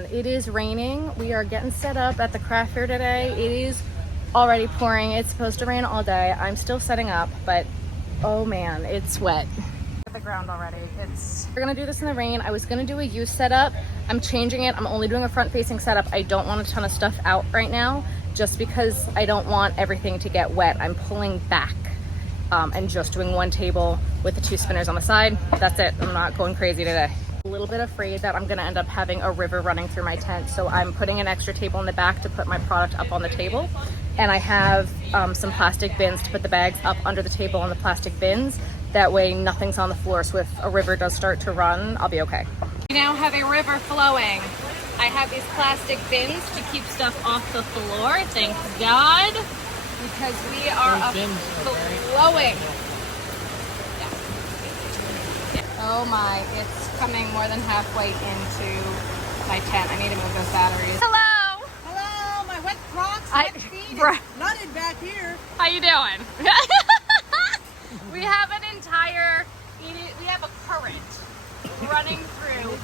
man, it is raining. We are getting set up at the craft fair today. It is already pouring. It's supposed to rain all day. I'm still setting up, but oh man, it's wet. The ground already. We're gonna do this in the rain. I was gonna do a youth setup. I'm changing it. I'm only doing a front facing setup. I don't want a ton of stuff out right now just because I don't want everything to get wet. I'm pulling back and just doing one table with the 2 spinners on the side. That's it. I'm not going crazy today. A little bit afraid that I'm gonna end up having a river running through my tent, so I'm putting an extra table in the back to put my product up on the table, and I have some plastic bins to put the bags up under the table on the plastic bins. That way nothing's on the floor, so if a river does start to run, I'll be okay. We now have a river flowing. I have these plastic bins to keep stuff off the floor, thank God, because we are flowing. Oh my, it's coming more than halfway into my tent. I need to move those batteries. Hello! Hello, my wet Crocs, wet feet, flooded back here. How you doing? We have a current running through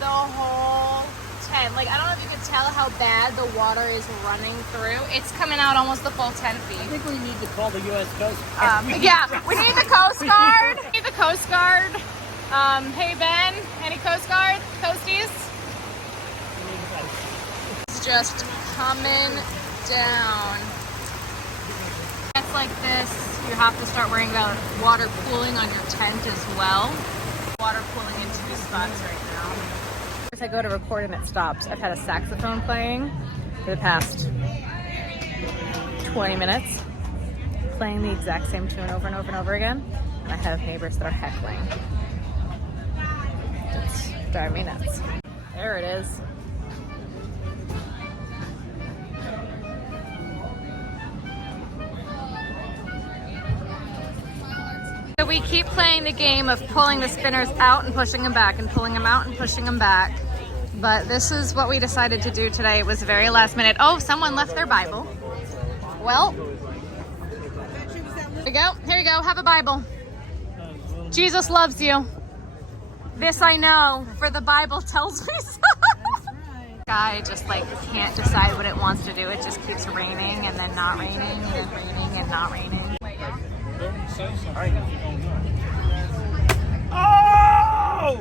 the whole tent. Like, I don't know if you can tell how bad the water is running through. It's coming out almost the full 10 feet. I think we need to call the U.S. Coast Guard. Yeah, we need the Coast Guard. We need the Coast Guard. Hey Ben, any Coast Guard? Coasties? It's just coming down. It's like this, you have to start worrying about water pooling on your tent as well. Water pooling in 2 spots right now. First I go to record and it stops. I've had a saxophone playing for the past 20 minutes, playing the exact same tune over and over and over again. And I have neighbors that are heckling. It's driving me nuts. There it is. So we keep playing the game of pulling the spinners out and pushing them back and pulling them out and pushing them back. But this is what we decided to do today. It was very last minute. Oh, someone left their Bible. Well, here we go. Here you go. Have a Bible. Jesus loves you. This I know, for the Bible tells me so. Guy just like can't decide what it wants to do. It just keeps raining and then not raining and then raining and not raining. Oh!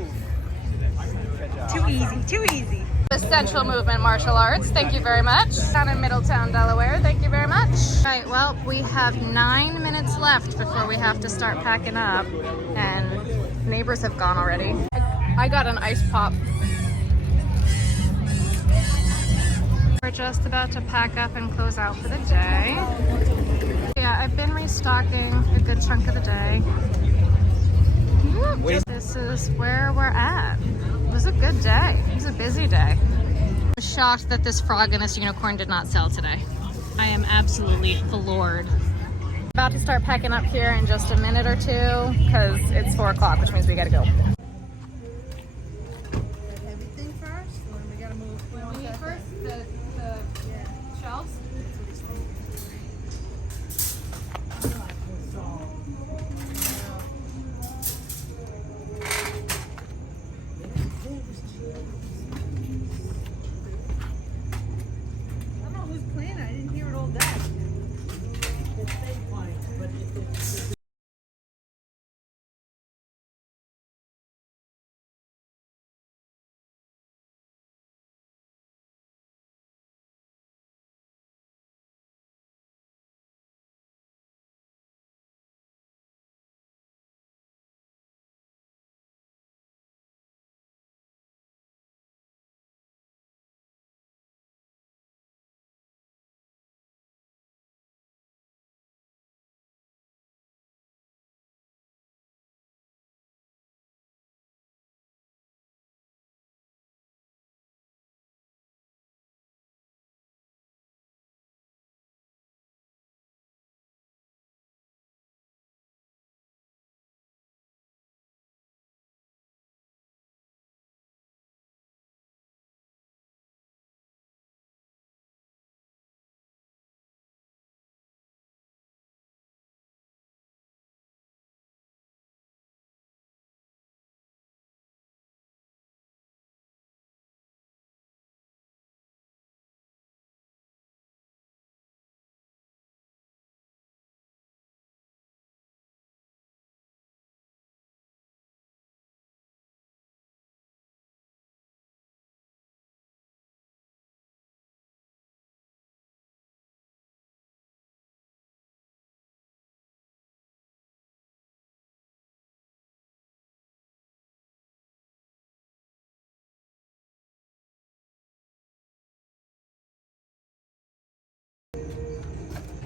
Too easy, too easy. The Central Movement Martial Arts, thank you very much. Down in Middletown, Delaware, thank you very much. All right, well, we have 9 minutes left before we have to start packing up, and neighbors have gone already. I got an ice pop. We're just about to pack up and close out for the day. Yeah, I've been restocking a good chunk of the day. This is where we're at. It was a good day. It was a busy day. I'm shocked that this frog and this unicorn did not sell today. I am absolutely floored. About to start packing up here in just a minute or two because it's 4 o'clock, which means we gotta go. Everything first, or we gotta move? First, the shelves.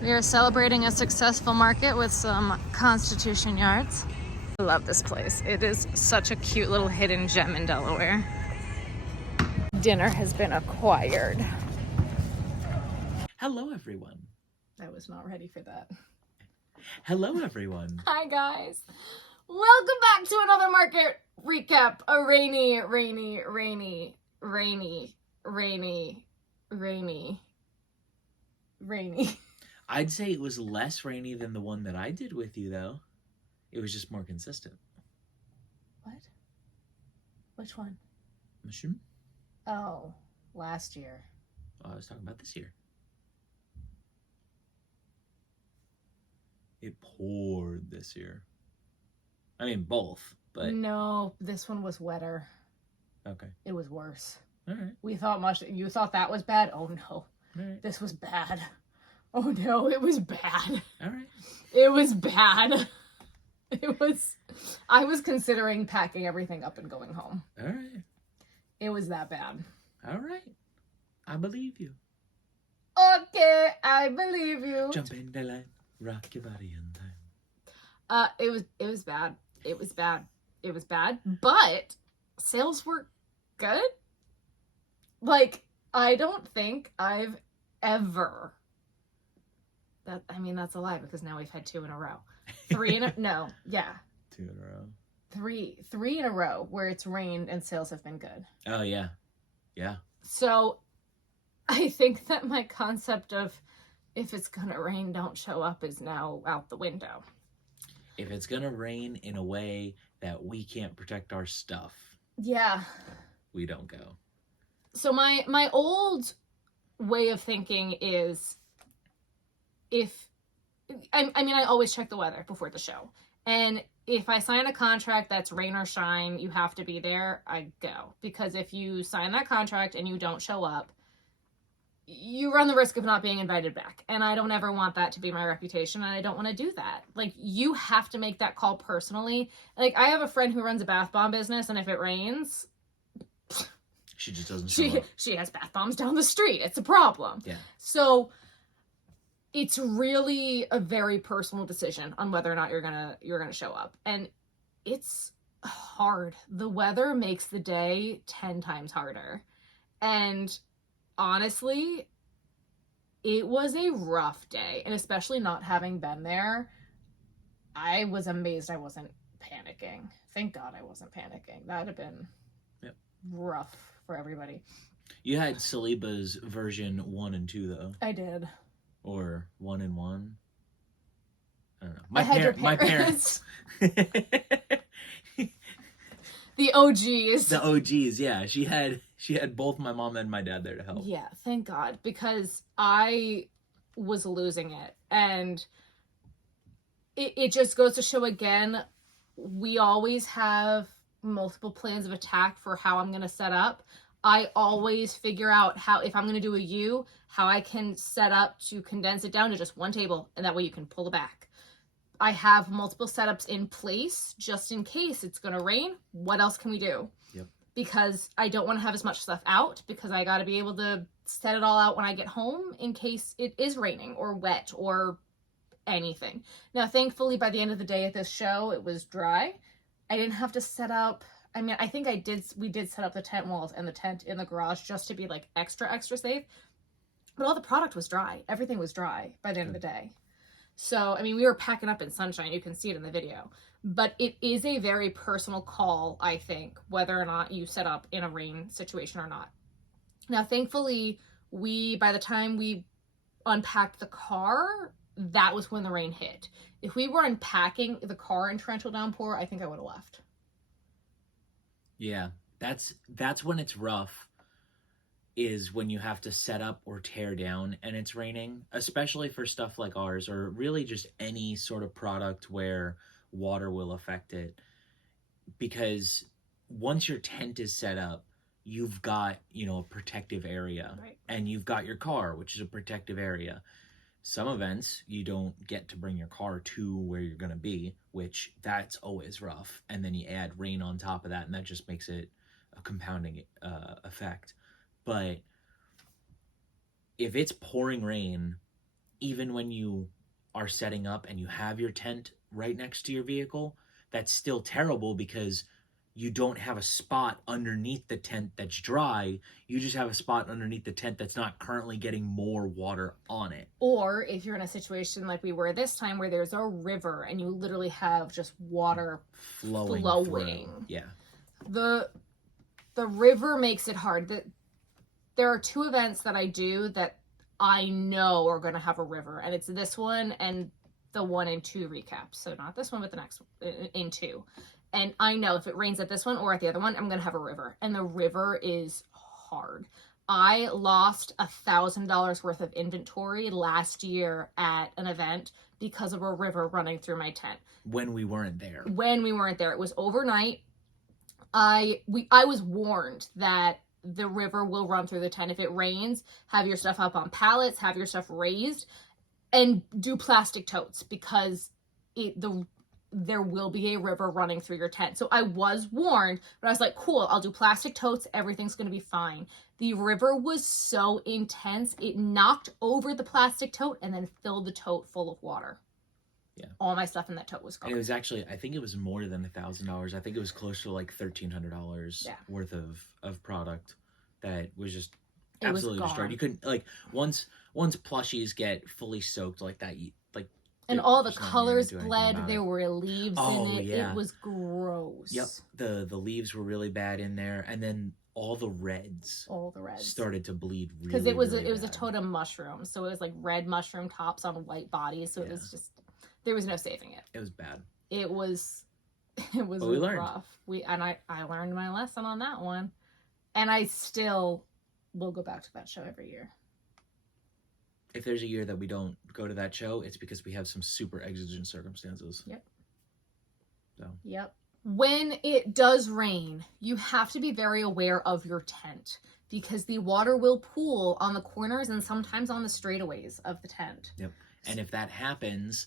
We are celebrating a successful market with some Constitution yards. I love this place. It is such a cute little hidden gem in Delaware. Dinner has been acquired. Hello, everyone. I was not ready for that. Hello, everyone. Hi, guys. Welcome back to another market recap. A rainy. I'd say it was less rainy than the one that I did with you, though. It was just more consistent. What? Which one? Mushroom? Oh, last year. Oh, I was talking about this year. It poured this year. I mean, both, but... No, this one was wetter. Okay. It was worse. All right. You thought that was bad? Oh, no. All right. This was bad. Oh, no, it was bad. All right. It was bad. I was considering packing everything up and going home. All right. It was that bad. All right. I believe you. Okay, I believe you. Jump in the line, rock your body in time. It was bad. It was bad, but sales were good. Like, I don't think I've ever... that's a lie, because now we've had 2 in a row. 3 in a... No, yeah. 2 in a row. 3 in a row where it's rained and sales have been good. Oh, yeah. Yeah. So, I think that my concept of if it's gonna rain, don't show up is now out the window. If it's gonna rain in a way that we can't protect our stuff, yeah, we don't go. So my old way of thinking is, I always check the weather before the show, and if I sign a contract that's rain or shine, you have to be there, I go. Because if you sign that contract and you don't show up, you run the risk of not being invited back. And I don't ever want that to be my reputation, and I don't want to do that. Like, you have to make that call personally. Like, I have a friend who runs a bath bomb business, and if it rains, she just doesn't show up. She has bath bombs down the street. It's a problem. Yeah. So it's really a very personal decision on whether or not you're gonna show up. And it's hard. The weather makes the day 10 times harder. And honestly, it was a rough day, and especially not having been there, I was amazed I wasn't panicking. Thank God I wasn't panicking. That'd have been rough for everybody. You had Saliba's version 1 and 2, though. I did. Or 1 and 1. I don't know. My parents. The OGs. The OGs, yeah. She had both my mom and my dad there to help. Yeah, thank God, because I was losing it. And it just goes to show again, we always have multiple plans of attack for how I'm going to set up. I always figure out how, if I'm going to do a U, how I can set up to condense it down to just one table, and that way you can pull it back. I have multiple setups in place just in case it's going to rain. What else can we do? Yep. Because I don't want to have as much stuff out, because I got to be able to set it all out when I get home in case it is raining or wet or anything. Now, thankfully, by the end of the day at this show, it was dry. I didn't have to set up... I think we did set up the tent walls and the tent in the garage just to be like extra safe. But all the product was dry. Everything was dry by the end of the day. So, we were packing up in sunshine. You can see it in the video. But it is a very personal call, I think, whether or not you set up in a rain situation or not. Now, thankfully, by the time we unpacked the car, that was when the rain hit. If we were unpacking the car in torrential downpour, I think I would have left. Yeah, that's when it's rough, is when you have to set up or tear down and it's raining, especially for stuff like ours, or really just any sort of product where water will affect it. Because once your tent is set up, you've got, a protective area, right, and you've got your car, which is a protective area. Some events, you don't get to bring your car to where you're going to be, which that's always rough. And then you add rain on top of that, and that just makes it a compounding effect. But if it's pouring rain even when you are setting up and you have your tent right next to your vehicle, that's still terrible because you don't have a spot underneath the tent that's dry. You just have a spot underneath the tent that's not currently getting more water on it. Or if you're in a situation like we were this time where there's a river and you literally have just water flowing. Through. Yeah. The river makes it hard. There are 2 events that I do that I know are going to have a river, and it's this one and the 1 and 2 recaps. So not this one, but the next one in 2. And I know if it rains at this one or at the other one, I'm going to have a river. And the river is hard. I lost $1,000 worth of inventory last year at an event because of a river running through my tent. When we weren't there. It was overnight. I was warned that the river will run through the tent. If it rains, have your stuff up on pallets, have your stuff raised, and do plastic totes because there will be a river running through your tent. So I was warned, but I was like, cool, I'll do plastic totes. Everything's going to be fine. The river was so intense. It knocked over the plastic tote and then filled the tote full of water. Yeah. All my stuff in that tote was gone. And it was actually, I think it was more than $1,000. I think it was close to like $1,300 worth of product that was just absolutely destroyed. You couldn't, like, once plushies get fully soaked like that, and all the colors bled. There were leaves in it. Yeah. It was gross. Yep. The leaves were really bad in there, and then all the reds started to bleed really, because it was a totem mushroom, so it was like red mushroom tops on white bodies. So it was just, there was no saving it. It was bad. It was really rough. I learned my lesson on that one, and I still will go back to that show every year. If there's a year that we don't go to that show, it's because we have some super exigent circumstances. Yep. So. Yep. When it does rain, you have to be very aware of your tent because the water will pool on the corners and sometimes on the straightaways of the tent. Yep. And if that happens,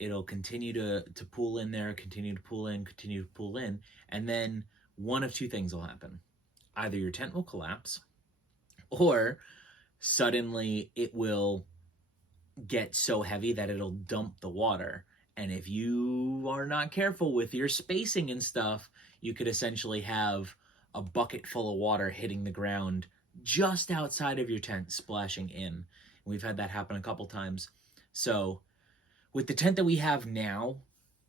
it'll continue to pool in there, continue to pool in, and then one of 2 things will happen. Either your tent will collapse, or suddenly it will get so heavy that it'll dump the water. And if you are not careful with your spacing and stuff, you could essentially have a bucket full of water hitting the ground just outside of your tent, splashing in. And we've had that happen a couple times. So with the tent that we have now,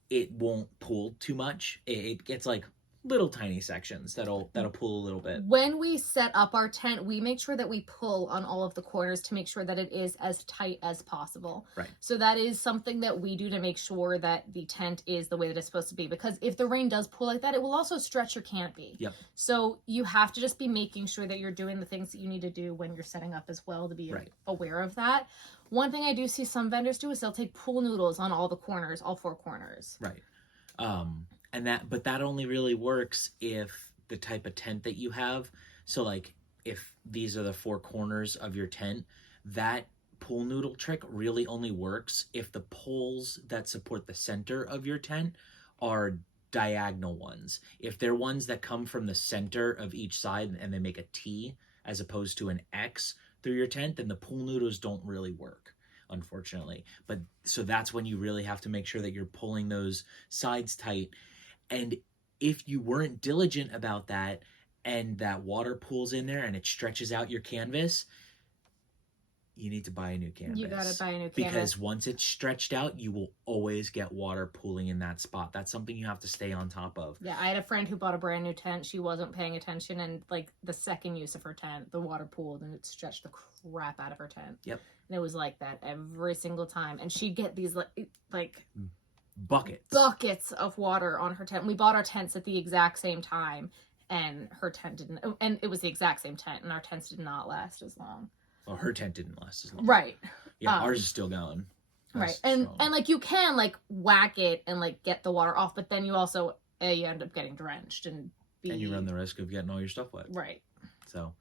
it won't pool too much. It gets like little tiny sections that'll pull a little bit. When we set up our tent, we make sure that we pull on all of the corners to make sure that it is as tight as possible. Right. So that is something that we do to make sure that the tent is the way that it's supposed to be, because if the rain does pull like that, it will also stretch your canopy. Yep. So you have to just be making sure that you're doing the things that you need to do when you're setting up as well, to be aware of that. One thing I do see some vendors do is they'll take pool noodles on all the corners, all 4 corners. Right. But that only really works if the type of tent that you have. So like if these are the 4 corners of your tent, that pool noodle trick really only works if the poles that support the center of your tent are diagonal ones. If they're ones that come from the center of each side and they make a T as opposed to an X through your tent, then the pool noodles don't really work, unfortunately. But so that's when you really have to make sure that you're pulling those sides tight. And if you weren't diligent about that and that water pools in there and it stretches out your canvas, you need to buy a new canvas. You gotta buy a new canvas. Because once it's stretched out, you will always get water pooling in that spot. That's something you have to stay on top of. Yeah, I had a friend who bought a brand new tent. She wasn't paying attention, and like the second use of her tent, the water pooled and it stretched the crap out of her tent. Yep. And it was like that every single time. And she'd get these like buckets of water on her tent. We bought our tents at the exact same time, and her tent didn't, and it was the exact same tent, and our tents did not last as long. Well, her tent didn't last as long. Right. Yeah, ours is still going. Right. And like you can like whack it and like get the water off, but then you also you end up getting drenched and you run the risk of getting all your stuff wet. Right. So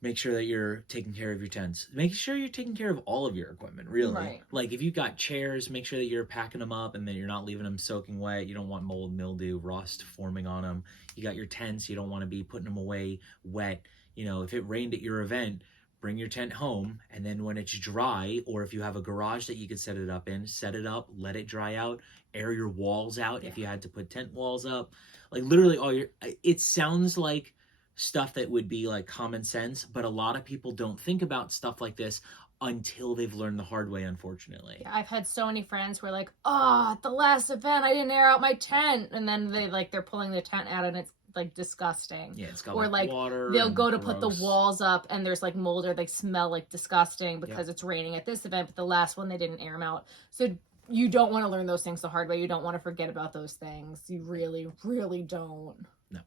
make sure that you're taking care of your tents. Make sure you're taking care of all of your equipment, really. Right. Like if you've got chairs, make sure that you're packing them up and that you're not leaving them soaking wet. You don't want mold, mildew, rust forming on them. You got your tents, you don't want to be putting them away wet. You know, if it rained at your event, bring your tent home, and then when it's dry, or if you have a garage that you could set it up in, set it up, let it dry out, air your walls out if you had to put tent walls up. Like literally it sounds like stuff that would be like common sense, but a lot of people don't think about stuff like this until they've learned the hard way, unfortunately. Yeah, I've had so many friends who are like, oh, at the last event I didn't air out my tent, and then they're pulling the tent out and it's like disgusting. Yeah, it's got or like water. They'll go to gross. put the walls up and there's like mold, or they smell like disgusting because it's raining at this event, but the last one they didn't air them out. So you don't want to learn those things the hard way. You don't want to forget about those things. You really, really don't. No,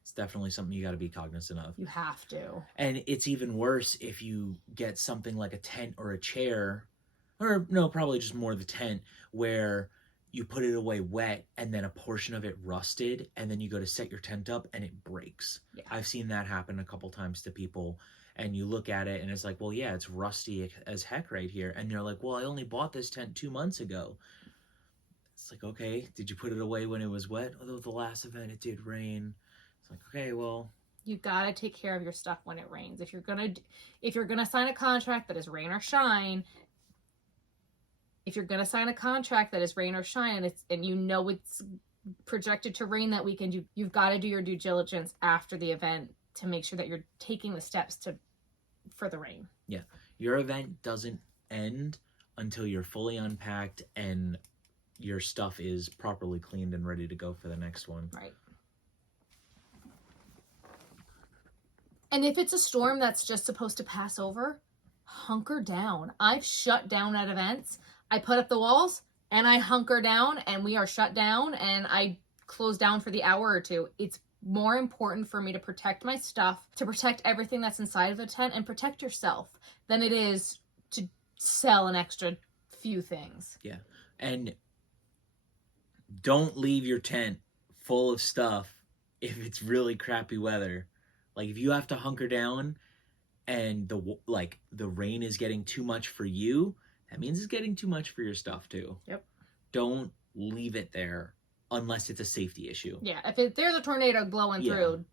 it's definitely something you got to be cognizant of. You have to. And it's even worse if you get something like a tent or a chair, or no, probably just more the tent, where you put it away wet and then a portion of it rusted, and then you go to set your tent up and it breaks. Yeah. I've seen that happen a couple times to people, and you look at it and it's like, well, yeah, it's rusty as heck right here. And they're like, well, I only bought this tent 2 months ago. It's like, okay, did you put it away when it was wet? Although the last event it did rain. It's like, okay, well, you gotta take care of your stuff when it rains. If you're gonna sign a contract that is rain or shine, and you know it's projected to rain that weekend, you've got to do your due diligence after the event to make sure that you're taking the steps for the rain. Yeah, your event doesn't end until you're fully unpacked and your stuff is properly cleaned and ready to go for the next one. Right. And if it's a storm that's just supposed to pass over, hunker down. I've shut down at events. I put up the walls and I hunker down and we are shut down and I close down for the hour or two. It's more important for me to protect my stuff, to protect everything that's inside of the tent and protect yourself than it is to sell an extra few things. Yeah. And don't leave your tent full of stuff if it's really crappy weather. Like if you have to hunker down and the rain is getting too much for you, that means it's getting too much for your stuff too. Yep. Don't leave it there unless it's a safety issue. Yeah, if there's a tornado blowing through.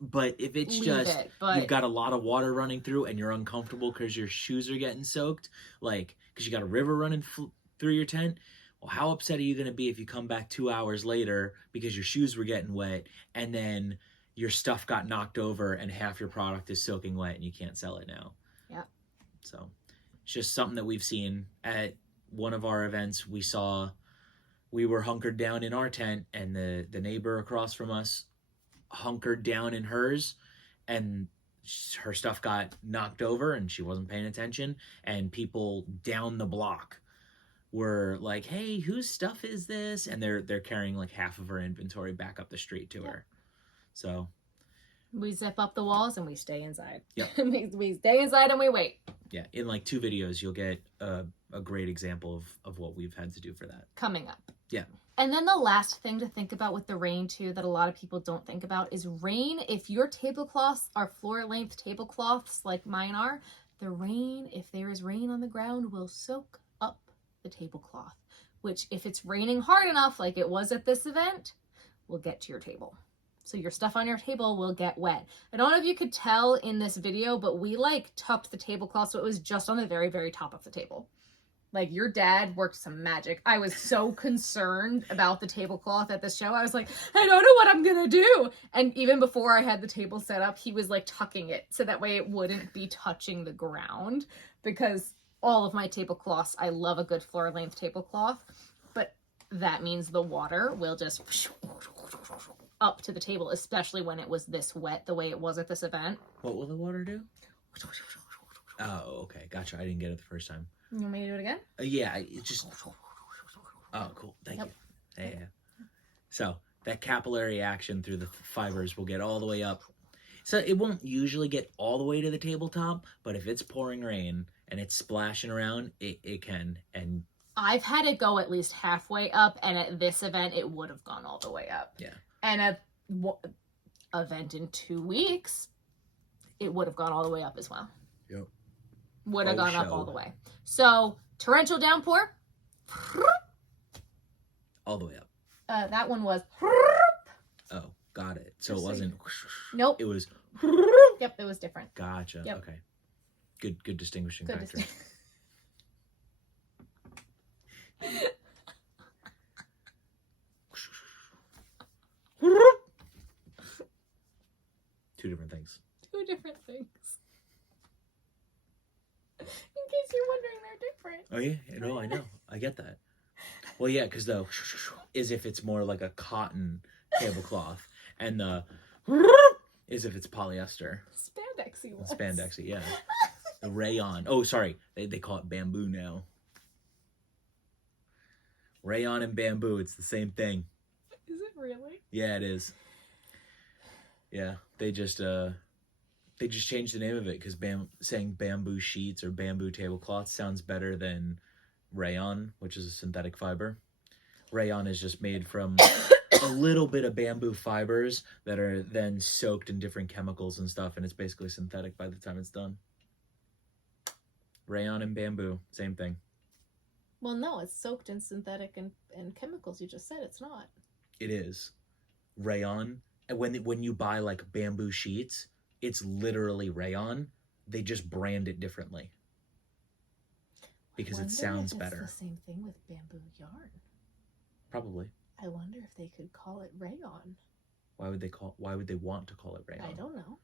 But if it's you've got a lot of water running through and you're uncomfortable because your shoes are getting soaked, like because you got a river running through your tent, well, how upset are you going to be if you come back 2 hours later because your shoes were getting wet and then your stuff got knocked over and half your product is soaking wet and you can't sell it now? Yeah. So it's just something that we've seen at one of our events. We were hunkered down in our tent and the neighbor across from us hunkered down in hers and her stuff got knocked over and she wasn't paying attention, and people down the block were like, hey, whose stuff is this? And they're carrying like half of her inventory back up the street to her. So we zip up the walls and we stay inside. Yep. We stay inside and we wait. Yeah, in like 2 videos you'll get a great example of what we've had to do for that coming up. Yeah. And then the last thing to think about with the rain too that a lot of people don't think about is rain. If your tablecloths are floor length tablecloths like mine are, if there is rain on the ground, will soak up the tablecloth, which if it's raining hard enough like it was at this event, will get to your table. So your stuff on your table will get wet. I don't know if you could tell in this video, but we like tucked the tablecloth so it was just on the very, very top of the table. Like your dad worked some magic. I was so concerned about the tablecloth at the show. I was like, I don't know what I'm gonna do. And even before I had the table set up, he was like tucking it so that way it wouldn't be touching the ground, because all of my tablecloths, I love a good floor length tablecloth, but that means the water will just up to the table, especially when it was this wet the way it was at this event. What will the water do? Oh, okay. Gotcha. I didn't get it the first time. You want me to do it again? Yeah, it just... Oh, cool. Thank you. Yeah. So, that capillary action through the fibers will get all the way up. So, it won't usually get all the way to the tabletop, but if it's pouring rain and it's splashing around, it can. And I've had it go at least halfway up, and at this event, it would have gone all the way up. Yeah. And at event in 2 weeks, it would have gone all the way up as well. Yep. Would have gone up all the way. So, torrential downpour. All the way up. That one was. Oh, got it. So it wasn't. Nope. It was. Yep, it was different. Gotcha. Yep. Okay. Good distinguishing factor. 2 different things. 2 different things. In case you're wondering, they're different. Oh yeah, no, I know. I get that. Well, yeah, because the is if it's more like a cotton tablecloth, and the is if it's polyester. Spandexy ones. Spandexy, yeah. The rayon. Oh, sorry. They call it bamboo now. Rayon and bamboo, it's the same thing. Is it really? Yeah, it is. Yeah, they just changed the name of it because saying bamboo sheets or bamboo tablecloths sounds better than rayon, which is a synthetic fiber. Rayon is just made from a little bit of bamboo fibers that are then soaked in different chemicals and stuff, and it's basically synthetic by the time it's done. Rayon and bamboo, same thing. Well, no, it's soaked in synthetic and chemicals. You just said it's not. It is. Rayon, and when you buy like bamboo sheets, it's literally rayon. They just brand it differently because it sounds better. It's the same thing with bamboo yarn. Probably. I wonder if they could call it rayon. Why would they want to call it rayon? I don't know.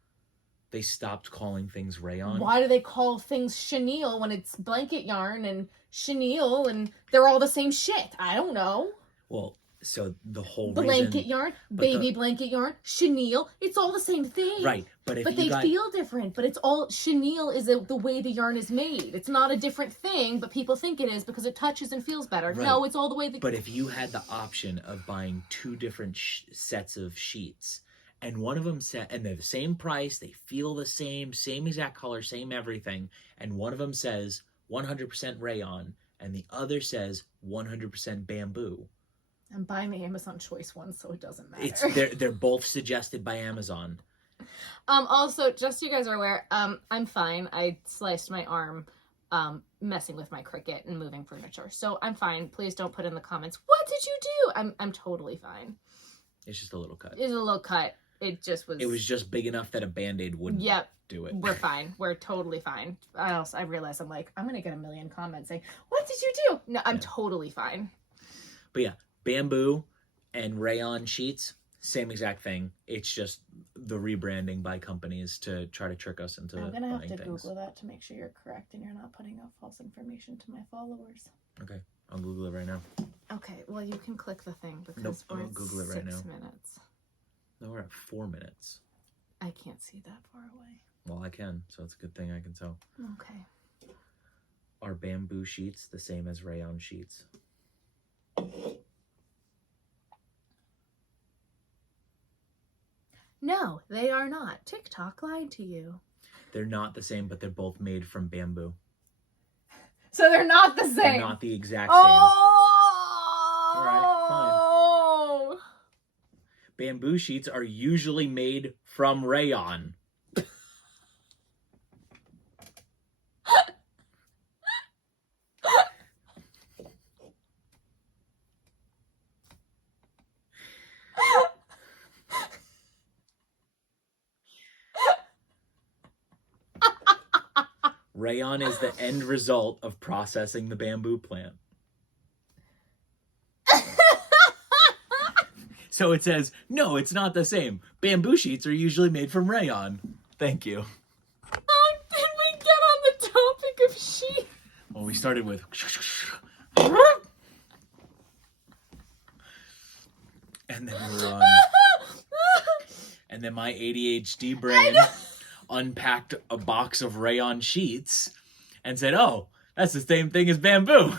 They stopped calling things rayon. Why do they call things chenille when it's blanket yarn and chenille and they're all the same shit? I don't know. Well, so the whole blanket yarn, baby blanket yarn, chenille, it's all the same thing. Right, but they feel different. But it's all chenille is the way the yarn is made. It's not a different thing, but people think it is because it touches and feels better. Right. No, it's all the way. But if you had the option of buying 2 different sets of sheets, and one of them and they're the same price, they feel the same exact color, same everything, and one of them says 100% rayon, and the other says 100% bamboo. I'm buying the Amazon Choice one, so it doesn't matter. They're both suggested by Amazon. Also, just so you guys are aware, I'm fine. I sliced my arm messing with my Cricut and moving furniture. So I'm fine. Please don't put in the comments, what did you do? I'm totally fine. It's just a little cut. It's a little cut. It was just big enough that a Band-Aid wouldn't do it. We're fine. We're totally fine. I realized I'm going to get a million comments saying, what did you do? No, I'm totally fine. But yeah, bamboo and rayon sheets, same exact thing. It's just the rebranding by companies to try to trick us into buying things. I'm going to have to Google that to make sure you're correct and you're not putting out false information to my followers. Okay, I'll Google it right now. Okay, well, you can click the thing because I'll Google it right now. 6 minutes. No, we're at 4 minutes. I can't see that far away. Well, I can, so it's a good thing I can tell. Okay. Are bamboo sheets the same as rayon sheets? No, they are not. TikTok lied to you. They're not the same, but they're both made from bamboo. So they're not the same. They're not the exact same. Oh! All right, fine. Bamboo sheets are usually made from rayon. Rayon is the end result of processing the bamboo plant. So it says, no, it's not the same. Bamboo sheets are usually made from rayon. Thank you. How did we get on the topic of sheep? Well, we started with... And then we were on... And then my ADHD brain unpacked a box of rayon sheets and said, oh, that's the same thing as bamboo.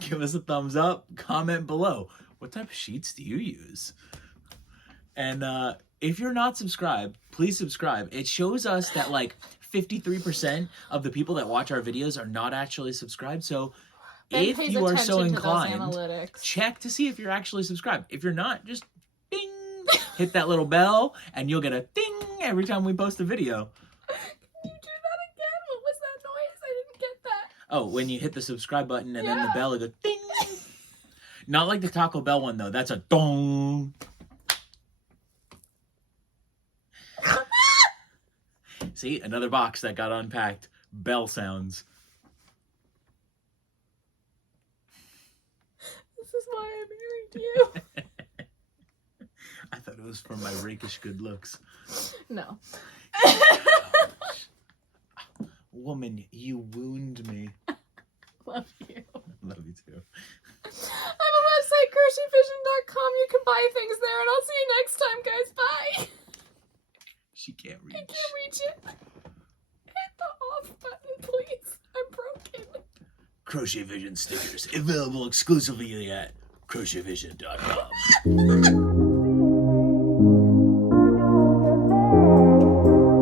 Give us a thumbs up, comment below. What type of sheets do you use? And if you're not subscribed, please subscribe. It shows us that like 53% of the people that watch our videos are not actually subscribed. So if you are so inclined, check to see if you're actually subscribed. If you're not, just ding, hit that little bell and you'll get a ding every time we post a video. Oh, when you hit the subscribe button and then the bell, it goes ding. Not like the Taco Bell one, though. That's a dong. See, another box that got unpacked. Bell sounds. This is why I married you. I thought it was for my rakish good looks. No. Woman, you wound me. Love you. Love you too. I have a website, crochetvision.com. You can buy things there, and I'll see you next time, guys. Bye. She can't reach. I can't reach it. Hit the off button, please. I'm broken. Crochet Vision stickers available exclusively at crochetvision.com.